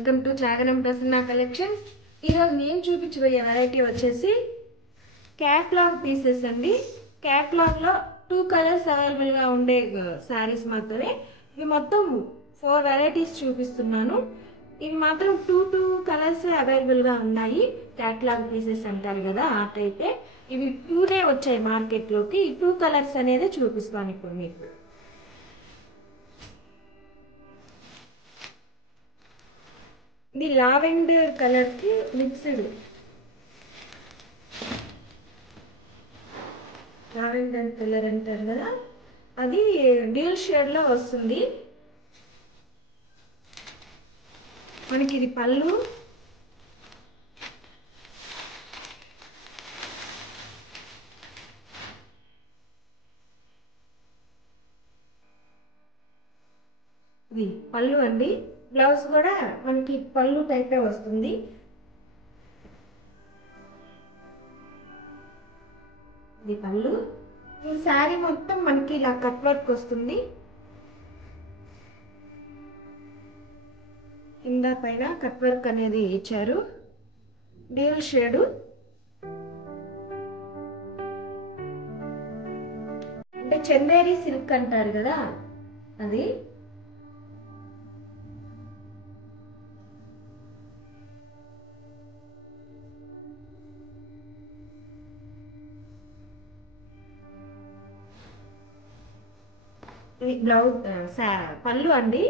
Welcome to Tyaganam Prasanna collection. ఈరోజు నేను చూపించబోయే వెరైటీ వచ్చేసి క్యాట్లాగ్ పీసెస్ అండి. క్యాట్లాగ్లో 2 కలర్స్ అవైలబుల్గా ఉండే శారీస్ మాత్రమే. ఇవి మొత్తం 4 వెరైటీస్ చూపిస్తున్నాను. ఇవి మాత్రం 2 కలర్స్ అవైలబుల్గా ఉన్నాయి. క్యాట్లాగ్ పీసెస్ అంటారు కదా, ఆ టైపే. ఇవి 2 వచ్చాయి మార్కెట్లోకి. ఈ 2 కలర్స్ అనేది చూపిస్తాను ఇప్పుడు మీకు. ఇది లావెండర్ కలర్ కి మిక్స్డ్, లావెండర్ కలర్ అంటారు కదా, అది డ్యూల్ షేడ్ లో వస్తుంది. మనకి ఇది పళ్ళు, ఇది పళ్ళు అండి. బ్లౌజ్ కూడా మనకి పళ్ళు టైపే వస్తుంది. ఇది పళ్ళు. ఈ శారీ మొత్తం మనకి ఇలా కట్ వర్క్ వస్తుంది. కింద పైన కట్ వర్క్ అనేది ఇచ్చారు. డ్యూల్ షేడ్ అంటే చందేరి సిల్క్ అంటారు కదా, అది. ఇది బ్లౌజ్, పళ్ళు అండి.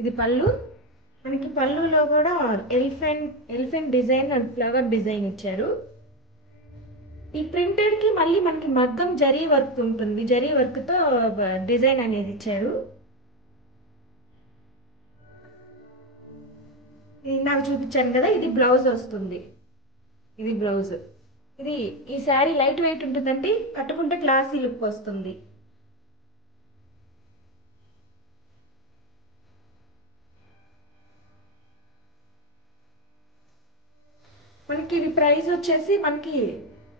ఇది పళ్ళు. మనకి పళ్ళులో కూడా elephant design and flower design ఇచ్చారు. ఈ ప్రింటెడ్ కి మళ్ళీ మనకి మగ్గం జరీ వర్క్ ఉంటుంది. జరీ వర్క్ తో డిజైన్ అనేది ఇచ్చారు. నాకు చూపించాను కదా, ఇది బ్లౌజ్ వస్తుంది. ఇది బ్లౌజ్. ఈ శారీ లైట్ వెయిట్ ఉంటుందండి. కట్టుకుంటే క్లాసీ లుక్ వస్తుంది. మనకి ఇది ప్రైస్ వచ్చేసి మనకి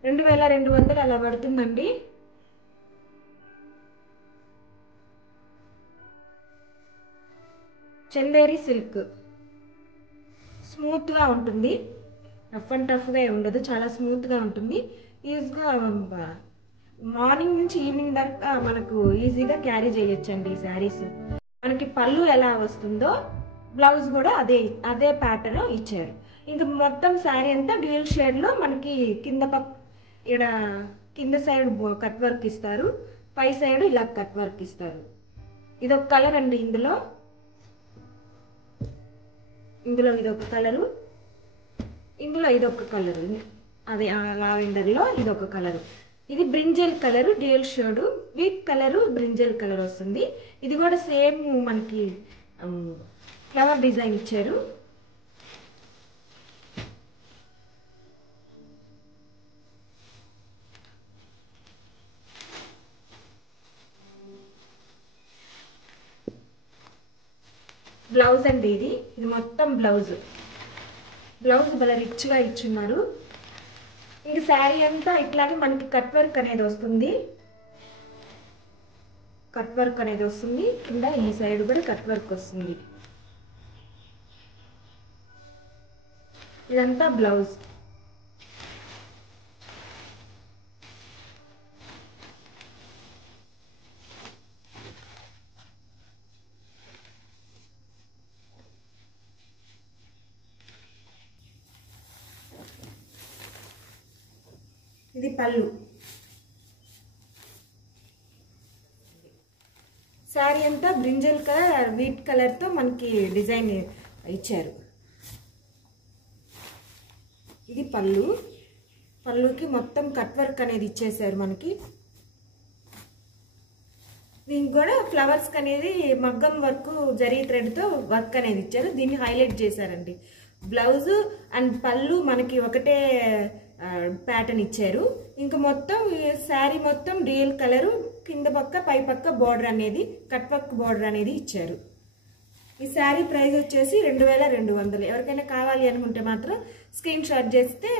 2200 అలా పడుతుందండి. చందేరి సిల్క్ స్మూత్ గా ఉంటుంది. రఫ్ అండ్ టఫ్ గా ఉండదు, చాలా స్మూత్ గా ఉంటుంది. ఈజీగా మార్నింగ్ నుంచి ఈవినింగ్ దాకా మనకు ఈజీగా క్యారీ చేయొచ్చండి ఈ శారీస్. మనకి పళ్ళు ఎలా వస్తుందో బ్లౌజ్ కూడా అదే ప్యాటర్న్ ఇచ్చారు. ఇంకా మొత్తం శారీ అంతా డ్యూయల్ షేడ్ లో మనకి కింద సైడ్ కట్ వర్క్ ఇస్తారు, పై సైడ్ ఇలా కట్ వర్క్ ఇస్తారు. ఇదొక కలర్ అండి. ఇందులో ఇదొక కలరు, ఇందులో ఇదొక కలరు. అది లావెండర్ లో ఇదొక కలరు. ఇది brinjal colour, dual shade. Wheat colour, brinjal colour వస్తుంది. ఇది కూడా సేమ్ మనకి ఫ్లవర్ డిజైన్ ఇచ్చారు. బ్లౌజ్ అండి. ఇది మొత్తం బ్లౌజ్ భలే రిచ్ గా ఇచ్చున్నారు. ఇంక శారీ అంతా ఇట్లాగే మనకి కట్ వర్క్ అనేది వస్తుంది. కింద ఈ సైడ్ కూడా కట్ వర్క్ వస్తుంది. ఇదంతా బ్లౌజ్. ఇది పళ్ళు. శారీ అంతా బ్రింజల్ కలర్, వీట్ కలర్ తో మనకి డిజైన్ ఇచ్చారు. ఇది పళ్ళుకి మొత్తం కట్ వర్క్ అనేది ఇచ్చేసారు మనకి. దీనికి కూడా ఫ్లవర్స్ అనేది మగ్గం వర్క్, జరీ థ్రెడ్ తో వర్క్ అనేది ఇచ్చారు. దీన్ని హైలైట్ చేశారండి. బ్లౌజ్ అండ్ పళ్ళు మనకి ఒకటే ప్యాటర్న్ ఇచ్చారు. ఇంకా మొత్తం శారీ మొత్తం డ్యూయల్ కలరు, కింద పక్క పై పక్క బోర్డర్ అనేది కట్ వర్క్ బోర్డర్ అనేది ఇచ్చారు. ఈ శారీ ప్రైస్ వచ్చేసి 2200. ఎవరికైనా కావాలి అనుకుంటే మాత్రం స్క్రీన్ షాట్ చేస్తే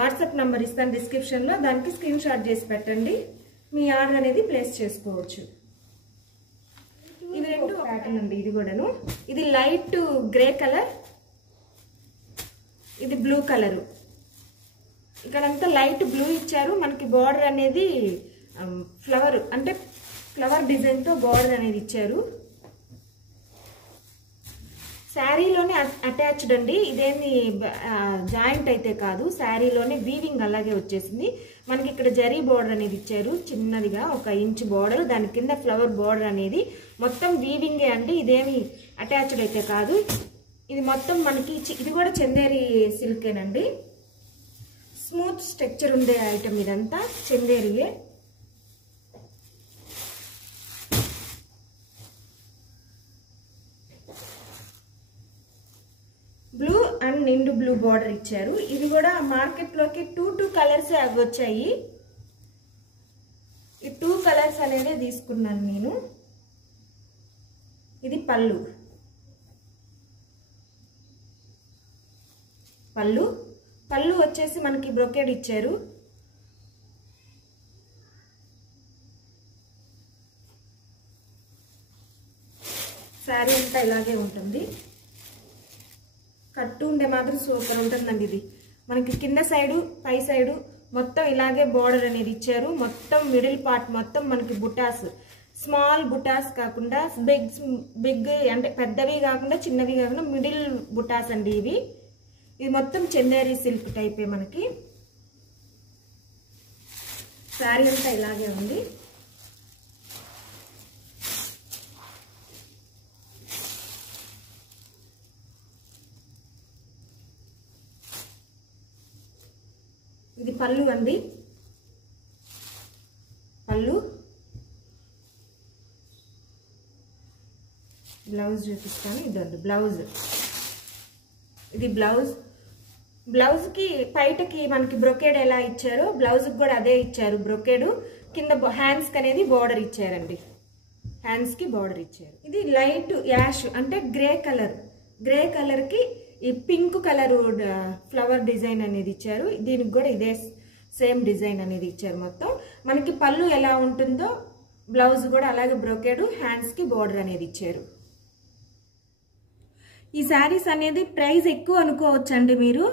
వాట్సాప్ నంబర్ ఇస్తాను డిస్క్రిప్షన్ లో, దానికి స్క్రీన్ షాట్ చేసి పెట్టండి. మీ ఆర్డర్ అనేది ప్లేస్ చేసుకోవచ్చు. ఇవి రెండు ప్యాటర్న్ అండి ఇది కూడాను. ఇది లైట్ గ్రే కలర్, ఇది బ్లూ కలరు. ఇక్కడంతా లైట్ బ్లూ ఇచ్చారు. మనకి బార్డర్ అనేది ఫ్లవర్ అంటే ఫ్లవర్ డిజైన్తో బార్డర్ అనేది ఇచ్చారు. శారీలోనే అటాచ్డ్ అండి, ఇదేమి జాయింట్ అయితే కాదు, శారీలోనే వీవింగ్ అలాగే వచ్చేసింది. మనకి ఇక్కడ జరీ బార్డర్ అనేది ఇచ్చారు చిన్నదిగా 1 ఇంచ్ బార్డర్, దాని కింద ఫ్లవర్ బార్డర్ అనేది మొత్తం వీవింగే అండి, ఇదేమి అటాచ్డ్ అయితే కాదు. ఇది మొత్తం మనకి ఇది కూడా చందేరి సిల్కేనండి, స్మూత్ స్ట్రక్చర్ ఉండే ఐటమ్ ఇదంతా చందేరియే. బ్లూ అండ్ నిండు బ్లూ బార్డర్ ఇచ్చారు. ఇది కూడా మార్కెట్లోకి 2 కలర్స్ అవి వచ్చాయి. ఈ 2 కలర్స్ అనేది తీసుకున్నాను నేను. ఇది పళ్ళు, పళ్ళు వచ్చేసి మనకి బ్రొకేడ్ ఇచ్చారు. శారీ అంతా ఇలాగే ఉంటుంది. కట్టు ఉండే మాత్రం సూపర్ ఉంటుందండి. ఇది మనకి కింద సైడు పై సైడు మొత్తం ఇలాగే బార్డర్ అనేది ఇచ్చారు. మొత్తం మిడిల్ పార్ట్ మొత్తం మనకి బుటాస్, స్మాల్ బుటాస్ కాకుండా బిగ్ అంటే పెద్దవి కాకుండా చిన్నవి కాకుండా మిడిల్ బుటాస్ అండి ఇవి. ఇది మొత్తం చందేరి సిల్క్ టైపే. మనకి శారీ అంతా ఇలాగే ఉంది. ఇది పళ్ళు అండి, పళ్ళు. బ్లౌజ్ చూపిస్తాను, ఇదండి బ్లౌజ్. ఇది బ్లౌజ్కి పైటకి మనకి బ్రొకేడ్ ఎలా ఇచ్చారో బ్లౌజ్కి కూడా అదే ఇచ్చారు బ్రొకేడు. కింద హ్యాండ్స్కి అనేది బార్డర్ ఇచ్చారండి, హ్యాండ్స్కి బార్డర్ ఇచ్చారు. ఇది లైట్ యాష్ అంటే గ్రే కలర్కి ఈ పింక్ కలర్ ఫ్లవర్ డిజైన్ అనేది ఇచ్చారు. దీనికి కూడా ఇదే సేమ్ డిజైన్ అనేది ఇచ్చారు. మొత్తం మనకి పళ్ళు ఎలా ఉంటుందో బ్లౌజ్ కూడా అలాగే బ్రొకేడు, హ్యాండ్స్కి బార్డర్ అనేది ఇచ్చారు. ఈ శారీస్ అనేది ప్రైస్ ఎక్కువ అనుకోవచ్చండి మీరు.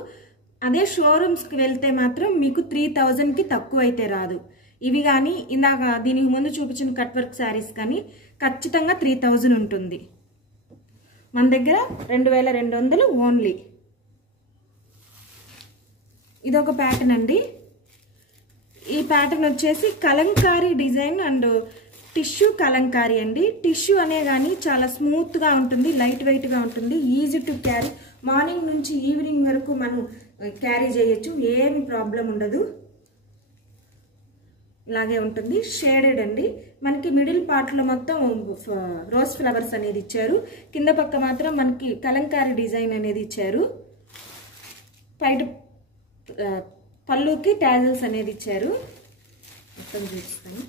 అదే షోరూమ్స్కి వెళ్తే మాత్రం మీకు 3000కి తక్కువ అయితే రాదు. ఇవి కానీ ఇందాక దీనికి ముందు చూపించిన కట్ వర్క్ శారీస్ కానీ ఖచ్చితంగా 3000 ఉంటుంది. మన దగ్గర 2200 ఓన్లీ. ఇదొక ప్యాటర్న్ అండి. ఈ ప్యాటర్న్ వచ్చేసి Kalamkari design and tissue Kalamkari అండి. టిష్యూ అనే కానీ చాలా స్మూత్గా ఉంటుంది, లైట్ వెయిట్గా ఉంటుంది, ఈజీ టు క్యారీ. మార్నింగ్ నుంచి ఈవినింగ్ వరకు మనం క్యారీ చేయొచ్చు, ఏమి ప్రాబ్లం ఉండదు. ఇలాగే ఉంటుంది. షేడెడ్ అండి. మనకి మిడిల్ పార్ట్లో మొత్తం రోజ్ ఫ్లవర్స్ అనేది ఇచ్చారు. కింద పక్క మాత్రం మనకి కలంకారీ డిజైన్ అనేది ఇచ్చారు. పైట పళ్ళుకి టాజల్స్ అనేది ఇచ్చారు. మొత్తం చూపిస్తాను.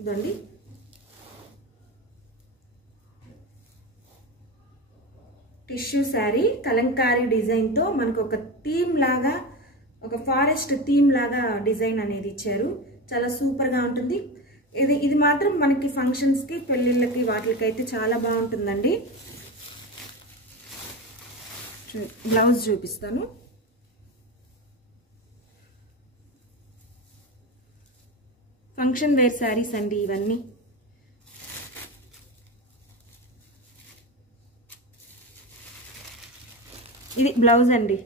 ఇదండి టిష్యూ శారీ కలంకారీ డిజైన్తో మనకు ఒక థీమ్ లాగా, ఒక ఫారెస్ట్ థీమ్ లాగా డిజైన్ అనేది ఇచ్చారు. చాలా సూపర్గా ఉంటుంది. ఇది మాత్రం మనకి ఫంక్షన్స్కి, పెళ్ళిళ్ళకి, వాటికి అయితే చాలా బాగుంటుందండి. బ్లౌజ్ చూపిస్తాను. ఫంక్షన్ వేర్ శారీస్ అండి ఇవన్నీ. ఇది బ్లౌజ్ అండి.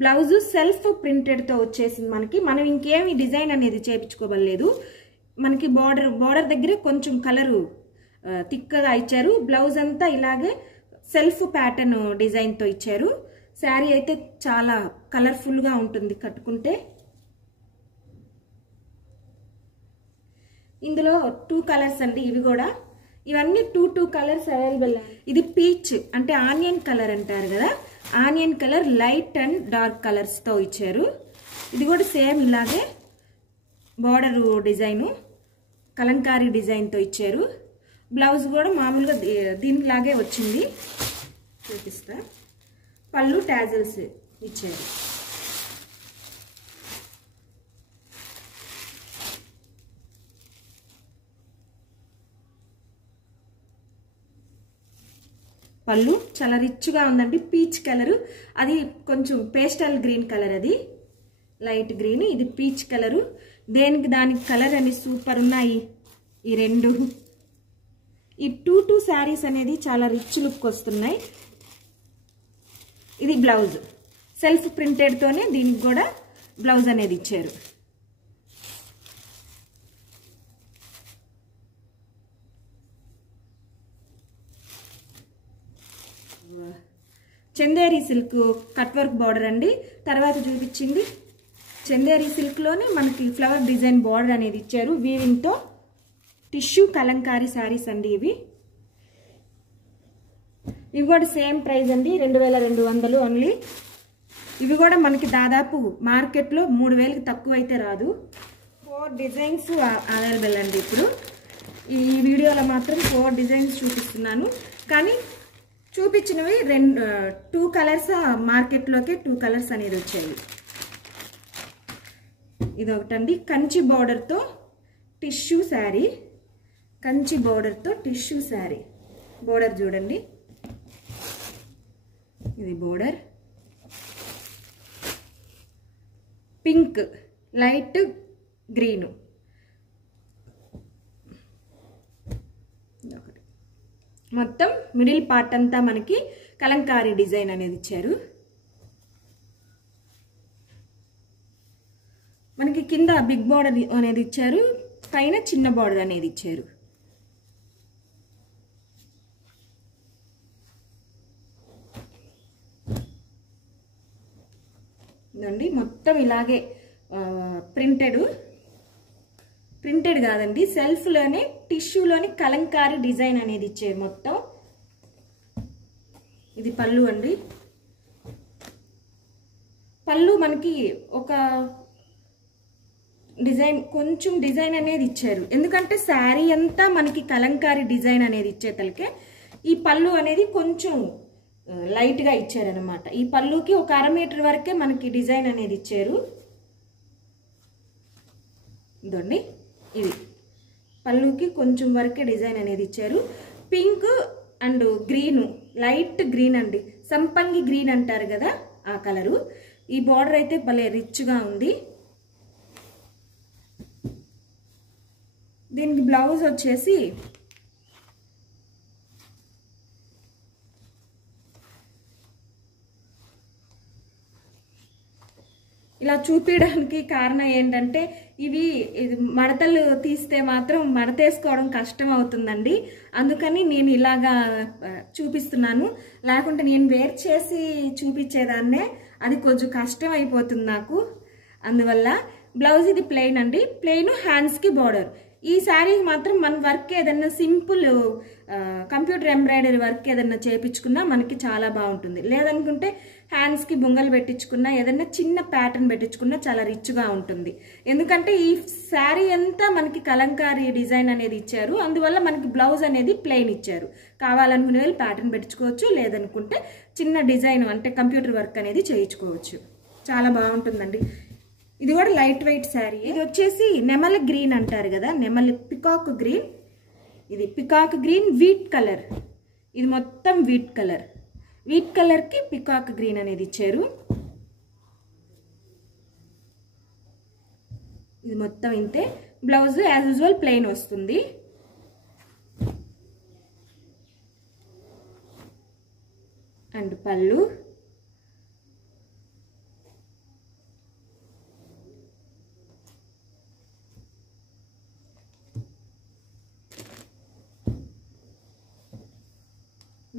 బ్లౌజ్ సెల్ఫ్ ప్రింటెడ్తో వచ్చేసింది మనకి. మనం ఇంకేమి డిజైన్ అనేది చేయించుకోవలేదు. మనకి బార్డర్ దగ్గర కొంచెం కలరు థిక్గా ఇచ్చారు. బ్లౌజ్ అంతా ఇలాగే సెల్ఫ్ ప్యాటర్న్ డిజైన్తో ఇచ్చారు. శారీ అయితే చాలా కలర్ఫుల్గా ఉంటుంది కట్టుకుంటే. ఇందులో 2 కలర్స్ అండి ఇవి కూడా. ఇవన్నీ 2 కలర్స్ అవైలబుల్. ఇది పీచ్ అంటే ఆనియన్ కలర్ అంటారు కదా, onion colour light and dark కలర్స్తో ఇచ్చారు. ఇది కూడా సేమ్ ఇలాగే బార్డర్ డిజైను కలంకారీ డిజైన్తో ఇచ్చారు. బ్లౌజ్ కూడా మామూలుగా దీనిలాగే వచ్చింది, చూపిస్తా. పళ్ళు టాజల్స్ ఇచ్చారు. పళ్ళు చాలా రిచ్గా ఉందండి. పీచ్ కలరు, అది కొంచెం పేస్టల్ గ్రీన్ కలర్, అది లైట్ గ్రీన్, ఇది పీచ్ కలరు. దేనికి దానికి కలర్ అని సూపర్ ఉన్నాయి ఈ రెండు. ఈ 2 శారీస్ అనేది చాలా రిచ్ లుక్ వస్తున్నాయి. ఇది బ్లౌజ్ సెల్ఫ్ ప్రింటెడ్తోనే దీనికి కూడా బ్లౌజ్ అనేది ఇచ్చారు. Chanderi silk cut work border అండి. తర్వాత చూపించింది చందేరి సిల్క్లోనే మనకి ఫ్లవర్ డిజైన్ బార్డర్ అనేది ఇచ్చారు వీవింగ్తో. టిష్యూ కలంకారీ శారీస్ అండి ఇవి. ఇవి కూడా సేమ్ ప్రైస్ అండి, 2200 ఓన్లీ. ఇవి కూడా మనకి దాదాపు మార్కెట్లో 3000కి తక్కువ అయితే రాదు. 4 డిజైన్స్ అవైలబుల్ అండి. ఇప్పుడు ఈ వీడియోలో మాత్రం 4 డిజైన్స్ చూపిస్తున్నాను, కానీ చూపించినవి 2 కలర్స్ మార్కెట్లోకి 2 కలర్స్ అనేది వచ్చాయి. ఇది ఒకటండి, కంచి బోర్డర్తో టిష్యూ శారీ. కంచి బోర్డర్తో టిష్యూ శారీ. బోర్డర్ చూడండి, ఇది బోర్డర్. పింక్, లైట్ గ్రీను, మొత్తం మిడిల్ పార్ట్ అంతా మనకి కలంకారీ డిజైన్ అనేది ఇచ్చారు. మనకి కింద బిగ్ బోర్డర్ అనేది ఇచ్చారు, పైన చిన్న బోర్డర్ అనేది ఇచ్చారు. ఇదండి మొత్తం ఇలాగే ప్రింటెడ్ కాదండి, సెల్ఫ్లోనే టిష్యూలోని కలంకారీ డిజైన్ అనేది ఇచ్చారు మొత్తం. ఇది పళ్ళు అండి. పళ్ళు మనకి ఒక డిజైన్, కొంచెం డిజైన్ అనేది ఇచ్చారు, ఎందుకంటే శారీ అంతా మనకి కలంకారీ డిజైన్ అనేది ఇచ్చేతలకే ఈ పళ్ళు అనేది కొంచెం లైట్గా ఇచ్చారనమాట. ఈ పళ్ళుకి ఒక 1/2 మీటర్ వరకే మనకి డిజైన్ అనేది ఇచ్చారు. ఇదండి, ఇది పళ్ళుకి కొంచెం వరకే డిజైన్ అనేది ఇచ్చారు. Pink and green, light green అండి, సంపంగి గ్రీన్ అంటారు కదా ఆ కలరు. ఈ బార్డర్ అయితే భలే రిచ్గా ఉంది. దీనికి బ్లౌజ్ వచ్చేసి ఇలా చూపించడానికి కారణం ఏంటంటే ఇది మడతలు తీస్తే మాత్రం మడతేసుకోవడం కష్టం అవుతుందండి, అందుకని నేను ఇలాగా చూపిస్తున్నాను. లేకుంటే నేను వేర్ చేసి చూపించేదాన్నే, అది కొంచెం కష్టం అయిపోతుంది నాకు. అందువల్ల బ్లౌజ్ ఇది ప్లెయిన్ అండి, ప్లెయిన్, హ్యాండ్స్కి బార్డర్. ఈ శారీకి మాత్రం మన వర్క్ ఏదన్నా సింపుల్ కంప్యూటర్ ఎంబ్రాయిడరీ వర్క్ ఏదన్నా చేయించుకున్నా మనకి చాలా బాగుంటుంది. లేదనుకుంటే హ్యాండ్స్కి బొంగలు పెట్టించుకున్నా, ఏదన్నా చిన్న ప్యాటర్న్ పెట్టించుకున్నా చాలా రిచ్గా ఉంటుంది. ఎందుకంటే ఈ శారీ అంతా మనకి కలంకారీ డిజైన్ అనేది ఇచ్చారు, అందువల్ల మనకి బ్లౌజ్ అనేది ప్లెయిన్ ఇచ్చారు. కావాలనుకునే వాళ్ళు ప్యాటర్న్ పెట్టించుకోవచ్చు, లేదనుకుంటే చిన్న డిజైన్ అంటే కంప్యూటర్ వర్క్ అనేది చేయించుకోవచ్చు. చాలా బాగుంటుందండి. ఇది కూడా లైట్ వెయిట్ శారీ. ఇది వచ్చేసి నెమలి గ్రీన్ అంటారు కదా, నెమలి పికాక్ గ్రీన్. ఇది పికాక్ గ్రీన్ వీట్ కలర్. ఇది మొత్తం వీట్ కలర్. వీట్ కలర్కి పికాక్ గ్రీన్ అనేది ఇచ్చారు. ఇది మొత్తం ఇంతే. బ్లౌజ్ యాజ్ యూజువల్ ప్లెయిన్ వస్తుంది. And pallu,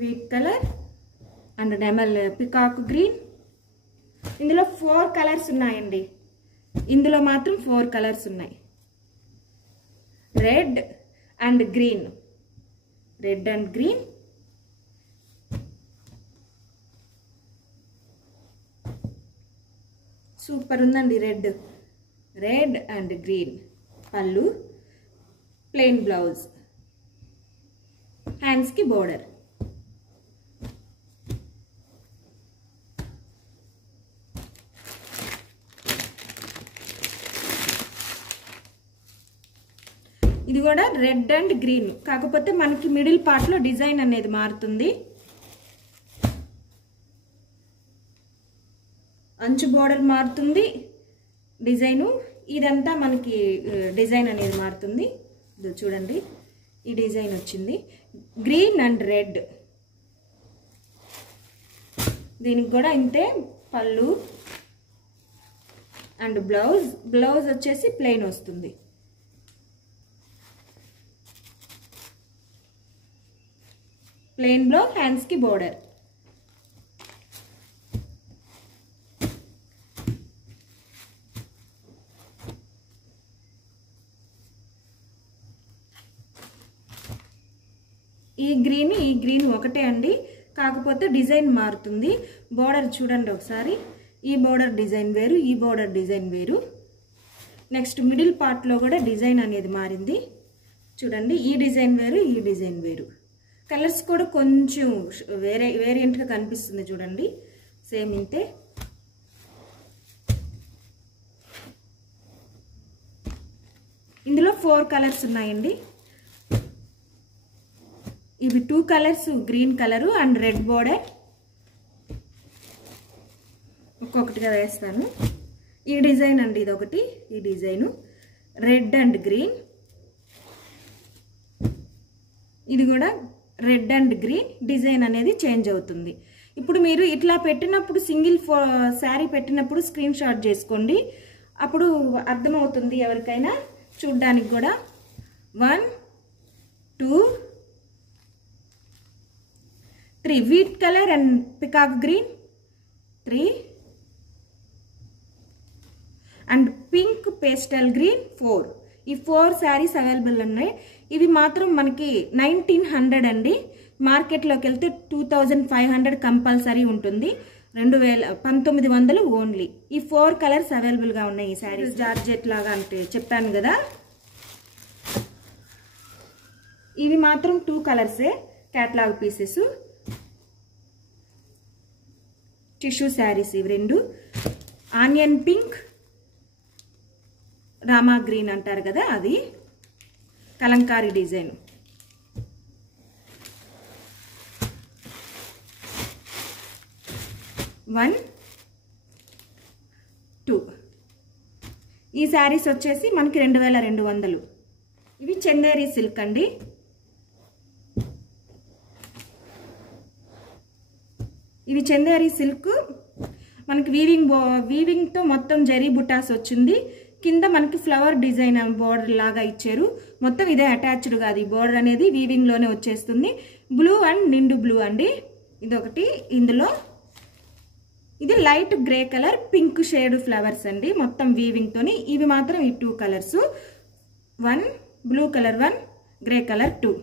wheat colour and నెమల్ పికాక్ గ్రీన్. ఇందులో 4 కలర్స్ ఉన్నాయండి. ఇందులో మాత్రం 4 కలర్స్ ఉన్నాయి. Red and green, red and green, super ఉందండి. Red and green pallu, plain blouse, హ్యాండ్స్కి బోర్డర్. ఇది కూడా రెడ్ అండ్ గ్రీన్, కాకపోతే మనకి మిడిల్ పార్ట్లో డిజైన్ అనేది మారుతుంది. అంచు బోర్డర్ మారుతుంది, డిజైను ఇదంతా మనకి డిజైన్ అనేది మారుతుంది. ఇది చూడండి, ఈ డిజైన్ వచ్చింది గ్రీన్ అండ్ రెడ్. దీనికి కూడా ఇంతే పళ్ళు అండ్ బ్లౌజ్ వచ్చేసి ప్లెయిన్ వస్తుంది. ప్లెయిన్ లో హ్యాండ్స్ కి బోర్డర్. ఈ గ్రీన్ ఒకటే అండి, కాకపోతే డిజైన్ మారుతుంది. బోర్డర్ చూడండి ఒకసారి, ఈ బోర్డర్ డిజైన్ వేరు, ఈ బోర్డర్ డిజైన్ వేరు. నెక్స్ట్ మిడిల్ పార్ట్లో కూడా డిజైన్ అనేది మారింది చూడండి, ఈ డిజైన్ వేరు, ఈ డిజైన్ వేరు. కలర్స్ కూడా కొంచెం వేరియంట్గా కనిపిస్తుంది చూడండి, సేమ్ ఇంతే. ఇందులో 4 కలర్స్ ఉన్నాయండి. ఇవి 2 colours, green colour and red border. ఒక్కొక్కటిగా వేస్తాను. ఈ డిజైన్ అండి, ఇది ఒకటి, ఈ డిజైను రెడ్ అండ్ గ్రీన్. ఇది కూడా రెడ్ అండ్ గ్రీన్. డిజైన్ అనేది చేంజ్ అవుతుంది. ఇప్పుడు మీరు ఇట్లా పెట్టినప్పుడు, సింగిల్ శారీ పెట్టినప్పుడు స్క్రీన్ షాట్ చేసుకోండి, అప్పుడు అర్థమవుతుంది ఎవరికైనా చూడ్డానికి కూడా. 1 2 3 wheat colour and peacock green 3 and pink pastel green 4. ఈ 4 శారీస్ అవైలబుల్ ఉన్నాయి. ఇవి మాత్రం మనకి 1900 అండి. మార్కెట్లోకి వెళ్తే 2500 కంపల్సరీ ఉంటుంది. 1900 ఓన్లీ. ఈ 4 కలర్స్ అవైలబుల్గా ఉన్నాయి. ఈ శారీస్ జార్జెట్ లాగా అంటే చెప్పాను కదా. ఇవి మాత్రం 2 కలర్సే, క్యాట్లాగ్ పీసెస్. టిష్యూ శారీస్ ఇవి 2. ఆనియన్ పింక్, రామా గ్రీన్ అంటారు కదా, అది కలంకారీ డిజైన్. వన్ 2. ఈ శారీస్ వచ్చేసి మనకి 2200. ఇవి చందేరి సిల్క్ అండి. ఇవి చందేరి సిల్క్. మనకి వీవింగ్తో మొత్తం జరీ బుటాస్ వచ్చింది. కింద మనకి ఫ్లవర్ డిజైన్ బోర్డర్ లాగా ఇచ్చారు. మొత్తం ఇదే అటాచ్డ్ కాదు, ఈ బోర్డర్ అనేది వీవింగ్లోనే వచ్చేస్తుంది. బ్లూ అండ్ నిండు బ్లూ అండి ఇదొకటి. ఇందులో ఇది light grey colour, pink shade flowers అండి, మొత్తం వీవింగ్తోని. ఇవి మాత్రం ఈ 2 colours, 1 blue colour 1, grey colour 2.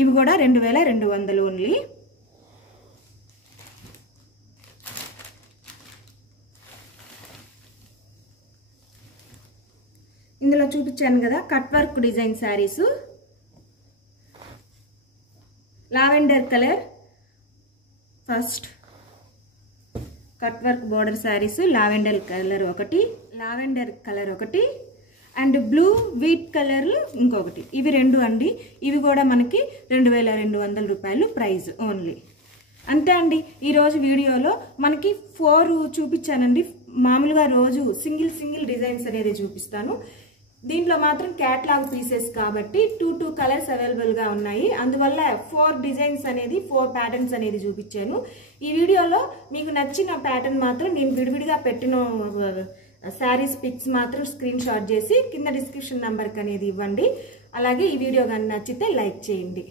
ఇవి కూడా 2200 ఓన్లీ. ఇందులో చూపించాను కదా cut work design saris. Lavender colour first, cut work border saris. Lavender colour ఒకటి అండ్ బ్లూ వీట్ కలర్ ఇంకొకటి. ఇవి 2 అండి. ఇవి కూడా మనకి 2200 రూపాయలు ప్రైస్ ఓన్లీ. అంతే అండి. ఈరోజు వీడియోలో మనకి 4 చూపించానండి. మామూలుగా రోజు సింగిల్ డిజైన్స్ అనేది చూపిస్తాను. దీంట్లో మాత్రం క్యాట్లాగ్ పీసెస్ కాబట్టి 2 కలర్స్ అవైలబుల్గా ఉన్నాయి. అందువల్ల 4 డిజైన్స్ అనేది 4 ప్యాటర్న్స్ అనేది చూపించాను. ఈ వీడియోలో మీకు నచ్చిన ప్యాటర్న్ మాత్రం నేను విడివిడిగా పెట్టిన శారీస్ పిక్స్ మాత్రం స్క్రీన్ షాట్ చేసి కింద డిస్క్రిప్షన్ నెంబర్కి అనేది ఇవ్వండి. అలాగే ఈ వీడియో కానీ నచ్చితే లైక్ చేయండి.